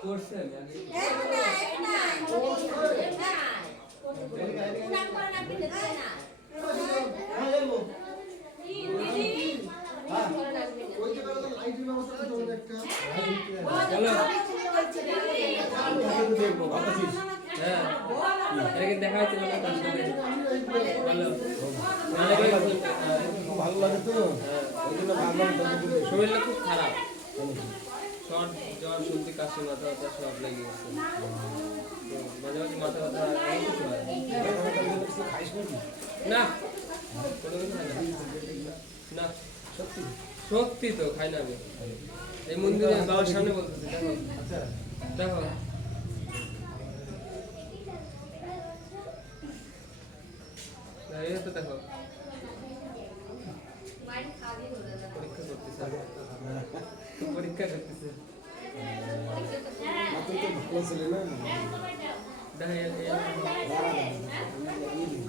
করছে আমি আগে হ্যাঁ এটাকে দেখা হয়েছিল না তার সাথে ভালো লাগে তো শরীরটা খুব খারাপ জ্বর সর্দি কাশি মাথা ব্যথা সব লেগে গেছে মাঝে মাঝে মাথা ব্যথা না কোনো কিছু না সত্যি সত্যি তো খাই না আমি এই মন্দিরে বাবার সামনে বলতেছি দেখো দেখো এই তো দেখো পরীক্ষা করতেছে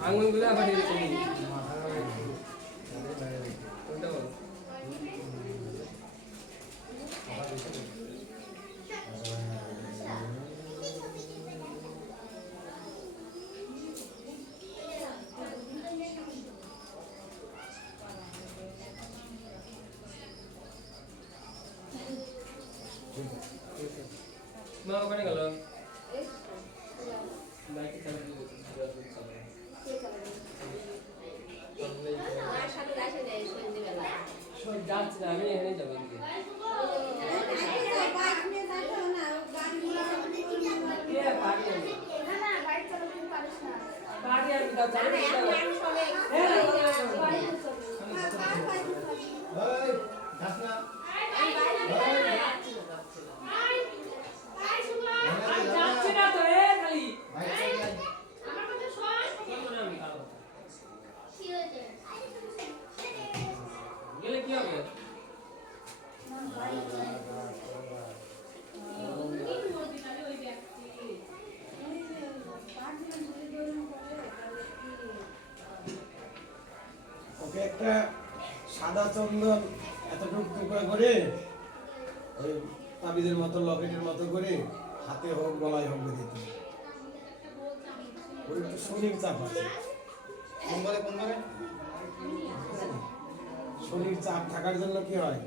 আঙুলগুলো আবার মা ওখানে গেল যাচ্ছি আমি এখানে যাবো গেলে কি হবে ওকে একটা সাদা চন্দন এতটুকু টুকরা করে ওই তাবিজের মতো লকেটের মতো করে হাতে হোক গলায় হোক বেঁধে দিতে ওর একটু শরীর চাপ আছে শরীর চাপ থাকার জন্য কি হয়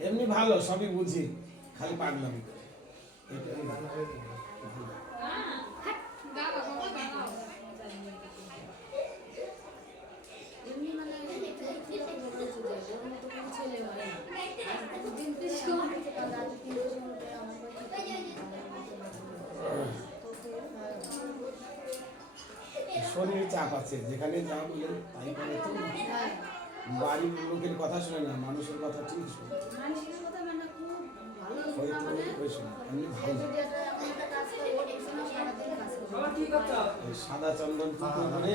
এমনি ভালো সবই বুঝি খালি পাগলামি শরীর চাপ আছে যেখানে যা বলে তাই করে তো বাড়ির লোকের কথা শুনে না মানুষের কথা ঠিক শুনে সাদা চন্দন করে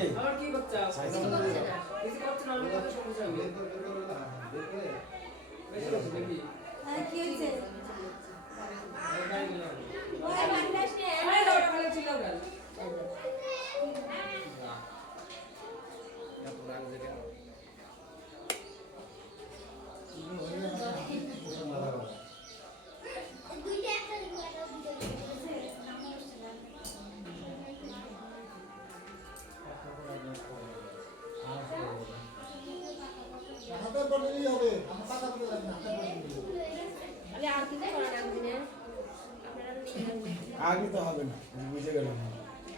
আগে তো হবে না বুঝে গেলাম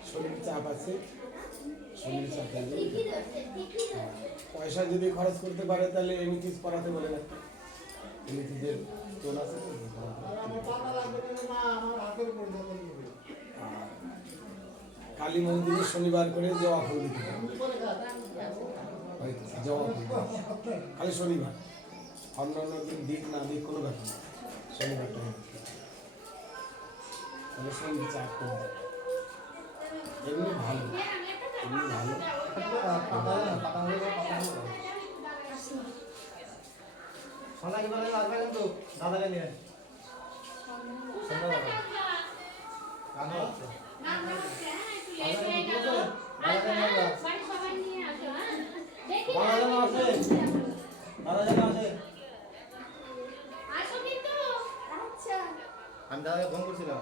শরীর চাপ আছে শরীর চাপ পয়সা যদি খরচ করতে পারে তাহলে এমিটিস করাতে বলে না এমিটিসের টোন আছে কালী মন্দিরে শনিবার করে জবা ফুল দিতে জবা ফুল খালি শনিবার অন্যান্য দিন দিক না দিক কোনো ব্যাপার না শনিবারটা তাহলে সঙ্গীত চাপ করবে এমনি ভালো সোনাকে বলে আসবে কিন্তু দাদাকে নিয়ে আমি দাদাকে ফোন করছিলাম